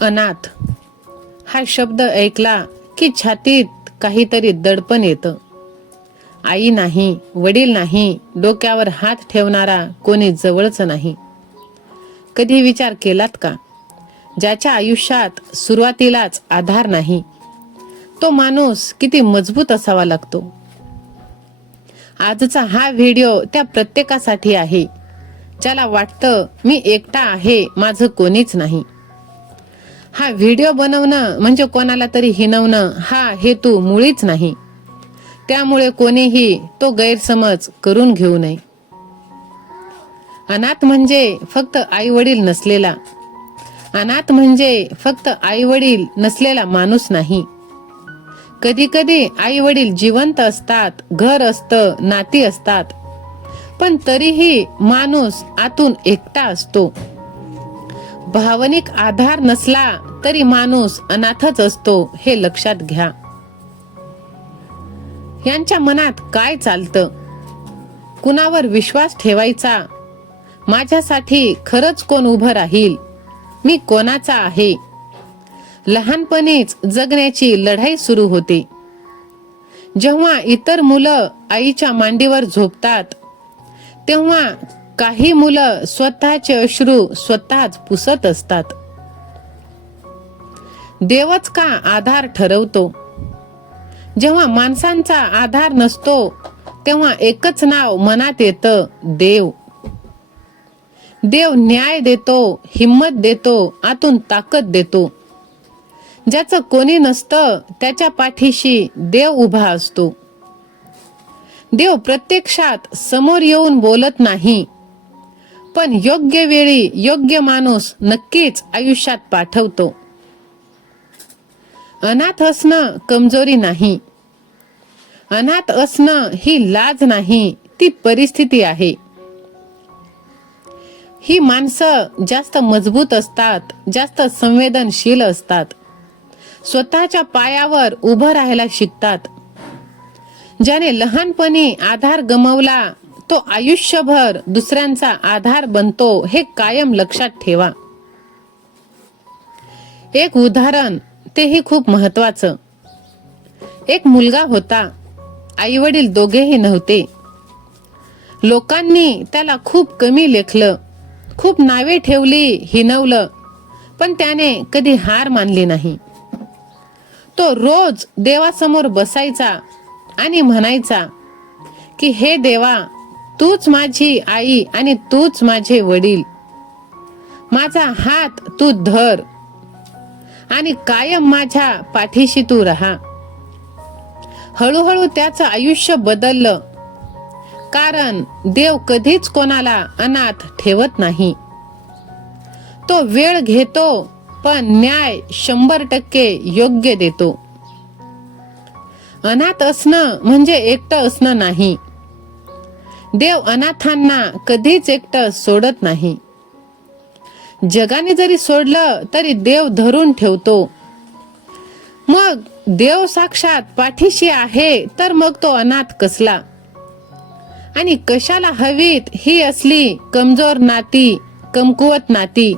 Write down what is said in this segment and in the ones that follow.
अनाथ हा शब्द ऐकला की छातीत काहीतरी दडपण येतं. आई नाही, वडील नाही, डोक्यावर हात ठेवणारा कोणी जवळच नाही. कधी विचार केलात का, ज्याच्या आयुष्यात सुरुवातीलाच आधार नाही, तो माणूस किती मजबूत असावा लागतो. आजचा हा व्हिडिओ त्या प्रत्येकासाठी आहे, ज्याला वाटतं मी एकटा आहे, माझं कोणीच नाही. हा व्हिडिओ बनवणं म्हणजे कोणाला तरी हिणवणं हा हेतू मुळीच नाही. त्यामुळे कोणीही तो गैरसमज करून घेऊ नये. अनाथ म्हणजे फक्त आई वडील नसलेला, अनाथ म्हणजे फक्त आई वडील नसलेला माणूस नाही. कधी कधी आई वडील जिवंत असतात, घर असतं, नाती असतात, पण तरीही माणूस आतून एकटा असतो. भावनिक आधार नसला तरी माणूस अनाथच असतो, हे लक्षात घ्या. यांच्या मनात काय चालतं, कुणावर विश्वास ठेवायचा, माझ्यासाठी खरंच कोण उभं राहील, मी कोणाचा आहे. लहानपणीच जगण्याची लढाई सुरू होते. जेव्हा इतर मुलं आईच्या मांडीवर झोपतात, तेव्हा काही मुलं स्वतःचे अश्रू स्वतःच पुसत असतात. देवच का आधार ठरवतो? जेव्हा माणसांचा आधार नसतो, तेव्हा एकच नाव मनात येतं, देव. देव न्याय देतो, हिम्मत देतो, आतून ताकद देतो. ज्याचं कोणी नसतं त्याच्या पाठीशी देव उभा असतो. देव प्रत्यक्षात समोर येऊन बोलत नाही, पण योग्य वेळी योग्य माणूस नक्कीच आयुष्यात पाठवतो. अनाथ असणं कमजोरी नाही, अनाथ असणं ही लाज नाही, ती परिस्थिती आहे. ही माणसं जास्त मजबूत असतात, जास्त संवेदनशील असतात, स्वतःच्या पायावर उभं राहायला शिकतात. ज्याने लहानपणी आधार गमावला, तो आयुष्यभर दुसऱ्यांचा आधार बनतो, हे कायम लक्षात ठेवा. एक उदाहरण, तेही खूप महत्वाचं. एक मुलगा होता, आई वडील दोघेही नव्हते. लोकांनी त्याला खूप कमी लेखलं, खूप नावे ठेवली, हिणवलं, पण त्याने कधी हार मानली नाही. तो रोज देवासमोर बसायचा आणि म्हणायचा की हे देवा, तूच माझी आई आणि तूच माझे वडील, माझा हात तू धर आणि कायम माझ्या पाठीशी तू राहा. हळूहळू त्याचं आयुष्य बदललं, कारण देव कधीच कोणाला अनाथ ठेवत नाही. तो वेळ घेतो, पण न्याय 100% योग्य देतो. अनाथ असणं म्हणजे एकटं असणं नाही. देव अनाथांना कधीच एकटं सोडत नाही. जगाने जरी सोडलं तरी देव धरून ठेवतो. मग देव साक्षात पाठीशी आहे, तर मग तो अनाथ कसला? आणि कशाला हवीत ही असली कमजोर नाती, कमकुवत नाती,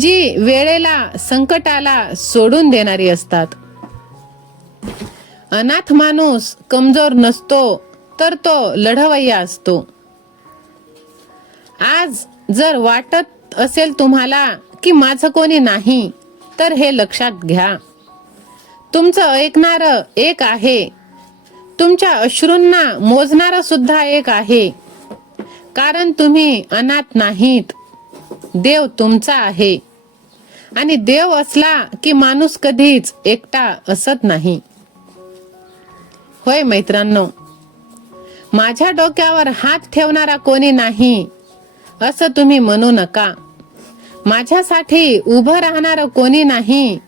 जी वेळेला संकटाला सोडून देणारी असतात. अनाथ माणूस कमजोर नसतो, तर तो लढवय्या असतो. आज जर वाटत असेल तुम्हाला की माझं कोणी नाही, तर हे लक्षात घ्या, तुमचं ऐकणारं एक आहे, तुमच्या अश्रूंना मोजणारं सुद्धा एक आहे. कारण तुम्ही अनाथ नाहीत, देव तुमचा आहे. आणि देव असला की माणूस कधीच एकटा असत नाही. होय मैत्रांनो, माझ्या डोक्यावर हात ठेवणारा कोणी नाही असं तुम्ही म्हणू नका. माझ्यासाठी उभं राहणारं कोणी नाही,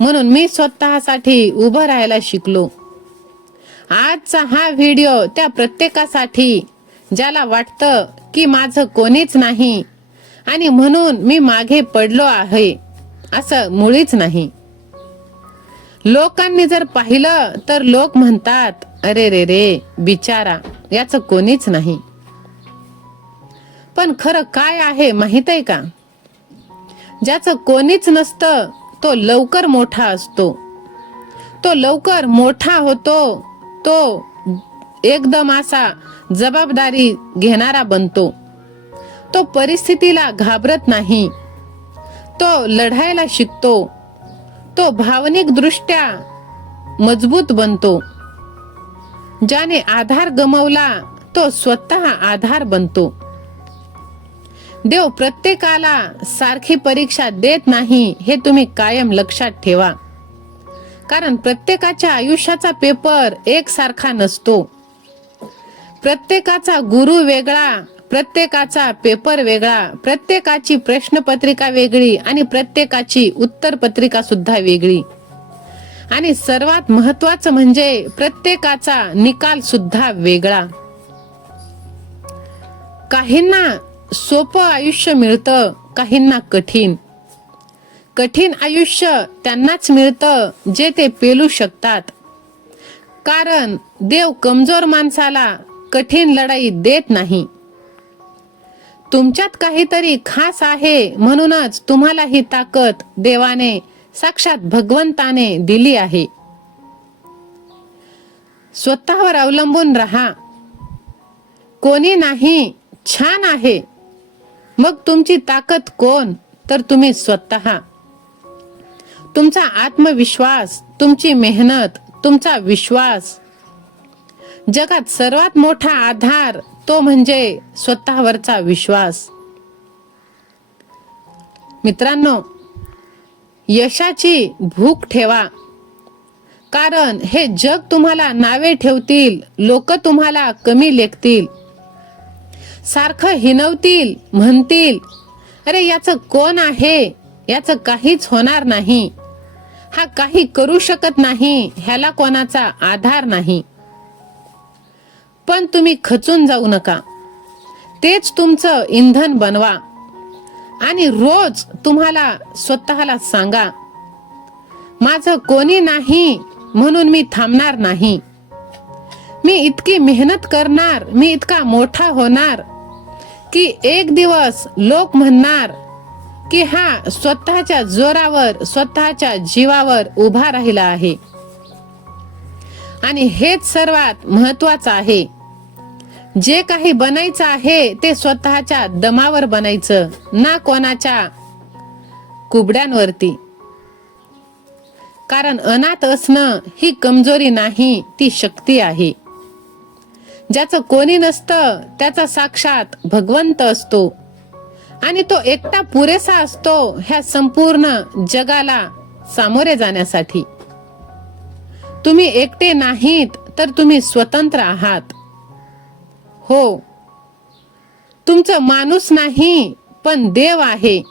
म्हणून मी स्वतःसाठी उभं राहायला शिकलो. आजचा हा व्हिडिओ त्या प्रत्येकासाठी, ज्याला वाटतं की माझं कोणीच नाही आणि म्हणून मी मागे पडलो आहे, असं मुळीच नाही. लोकांनी जर पाहिलं तर लोक म्हणतात, अरे रे रे, बिचारा, याचं कोणीच नाही. पण खरं काय आहे माहित आहे का? ज्याचं कोणीच नसतं तो लवकर मोठा असतो. तो लवकर मोठा होतो. तो एकदम असा जबाबदारी घेणारा बनतो. तो परिस्थितीला घाबरत नाही. तो लढायला शिकतो. तो भावनिक दृष्ट्या मजबूत बनतो. ज्याने आधार गमावला तो स्वतः आधार बनतो. देव प्रत्येकाला सारखी परीक्षा देत नाही हे तुम्ही कायम लक्षात ठेवा. कारण प्रत्येकाच्या आयुष्याचा पेपर एकसारखा नसतो. प्रत्येकाचा गुरु वेगळा, प्रत्येकाचा पेपर वेगळा, प्रत्येकाची प्रश्नपत्रिका वेगळी आणि प्रत्येकाची उत्तरपत्रिका सुद्धा वेगळी. आणि सर्वात महत्वाचं म्हणजे प्रत्येकाचा निकाल सुद्धा वेगळा. काहींना सोपं आयुष्य मिळतं, काहींना कठीण. कठीण आयुष्य त्यांनाच मिळतं जे ते पेलू शकतात. कारण देव कमजोर माणसाला कठीण लढाई देत नाही. तुमच्यात काहीतरी खास आहे म्हणूनच तुम्हाला ही ताकद देवाने, साक्षात भगवंताने दिली आहे. स्वतःवर अवलंबून राहा. कोणी नाही, छान आहे. मग तुमची ताकद कोण? तर तुम्ही स्वतः. तुमचा आत्मविश्वास, तुमची मेहनत, तुमचा विश्वास. जगात सर्वात मोठा आधार तो म्हणजे स्वतःवरचा विश्वास. मित्रांनो, यशाची भूक ठेवा. कारण हे जग तुम्हाला नावे ठेवतील, लोक तुम्हाला कमी लेखतील, सारखं हिनवतील, म्हणतील अरे याचं कोण आहे, याचं काहीच होणार नाही, हा काही करू शकत नाही, ह्याला कोणाचा आधार नाही. पण तुम्ही खचून जाऊ नका. तेच तुमचं इंधन बनवा. आणि रोज तुम्हाला स्वतःला सांगा, माझं कोणी नाही म्हणून मी थांबणार नाही. मी इतकी मेहनत करणार, मी इतका मोठा होणार की एक दिवस लोक म्हणणार की हा स्वतःच्या जोरावर, स्वतःच्या जीवावर उभा राहिला आहे. आणि हेच सर्वात महत्वाचं आहे. जे काही बनायचं आहे ते स्वतःच्या दमावर बनायचं, ना कोणाच्या कुबड्यांवरती. कारण अनाथ असणं ही कमजोरी नाही, ती शक्ती आहे. ज्याचं कोणी नसतं त्याचा साक्षात भगवंत असतो. आणि तो एकटा पुरेसा असतो ह्या संपूर्ण जगाला सामोरे जाण्यासाठी. तुम्ही एकटे नाहीत, तर तुम्ही स्वतंत्र आहात. हो, तुमचं माणूस नाही पण देव आहे.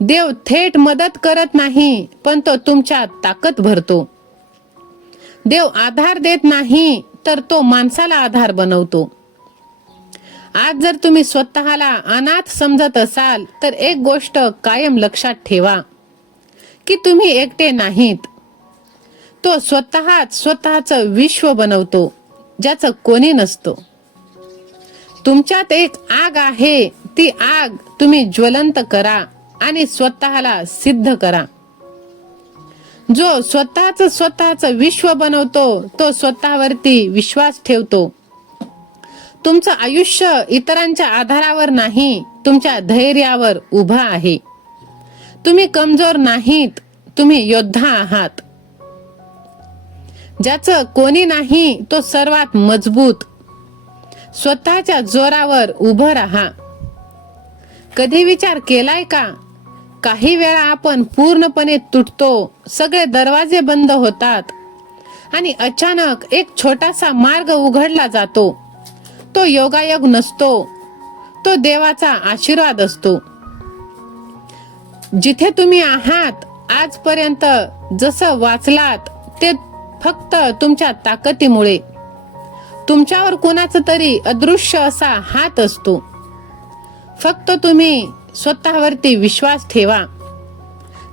देव थेट मदत करत नाही, पण तो तुमच्यात ताकद भरतो. देव आधार देत नाही, तर तो माणसाला आधार बनवतो. आज जर तुम्ही स्वतःला अनाथ समजत असाल तर एक गोष्ट कायम लक्षात ठेवा की तुम्ही एकटे नाहीत. तो स्वतःचं विश्व बनवतो, ज्याचं कोणी नसतो. तुमच्यात एक आग आहे, ती आग तुम्ही ज्वलंत करा आणि स्वतःला सिद्ध करा. जो स्वतःचं विश्व बनवतो तो स्वतःवरती विश्वास ठेवतो. तुमचं आयुष्य इतरांच्या आधारावर नाही, तुमच्या धैर्यावर उभा आहे. तुम्ही कमजोर नाहीत, तुम्ही योद्धा आहात. ज्याचं कोणी नाही तो सर्वात मजबूत. स्वतःच्या जोरावर उभं राहा. कधी विचार केलाय का, काही वेळा आपण पूर्णपणे तुटतो, सगळे दरवाजे बंद होतात आणि अचानक एक छोटासा मार्ग उघडला जातो. तो योगायोग नसतो, तो देवाचा आशीर्वाद असतो. जिथे तुम्ही आहात आजपर्यंत जसं वाचलात ते फक्त तुमच्या ताकदीमुळे. तुमच्यावर कोणाचा तरी अदृश्य असा हात असतो. फक्त तुम्ही स्वतःवरती विश्वास ठेवा.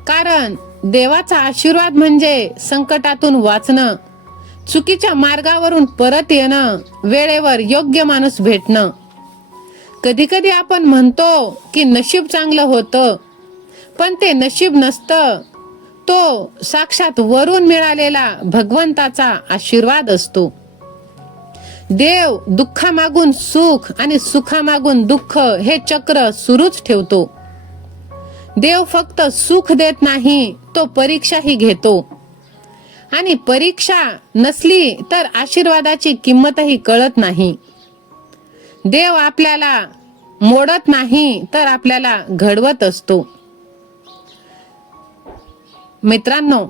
कारण देवाचा आशीर्वाद म्हणजे संकटातून वाचणं, चुकीच्या मार्गावरून परत येणं, वेळेवर योग्य माणूस भेटणं. कधी कधी आपण म्हणतो की नशीब चांगलं होतं, पण ते नशीब नसतं, तो साक्षात वरून मिळालेला भगवंताचा आशीर्वाद असतो. देव दुःखामागून सुख आणि सुखामागून दुःख हे चक्र सुरूच ठेवतो. देव फक्त सुख देत नाही, तो परीक्षाही घेतो. आणि परीक्षा नसली तर आशीर्वादाची किंमतही कळत नाही. देव आपल्याला मोडत नाही तर आपल्याला घडवत असतो. मित्रांनो,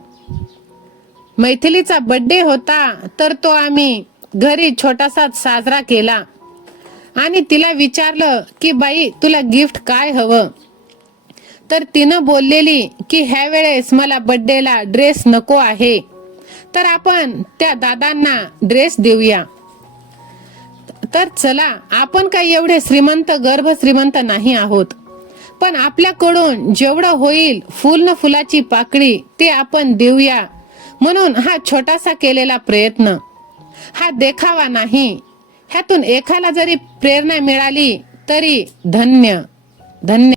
मैथिलीचा बर्थडे होता तर तो आम्ही घरी छोटासाच साजरा केला आणि तिला विचारलं की बाई तुला गिफ्ट काय हवं. तर तिनं बोललेली की ह्या वेळेस मला बर्थडेला ड्रेस नको आहे, तर आपण त्या दादांना ड्रेस देऊया. तर चला, आपण काही एवढे श्रीमंत गर्भ श्रीमंत नाही आहोत, पण आपल्याकडून जेवढं होईल फुल न फुलाची पाकळी ते आपण देऊया. म्हणून हा छोटासा केलेला प्रयत्न, हा देखावा नाही. ह्यातून एकाला जरी प्रेरणा मिळाली तरी धन्य धन्य.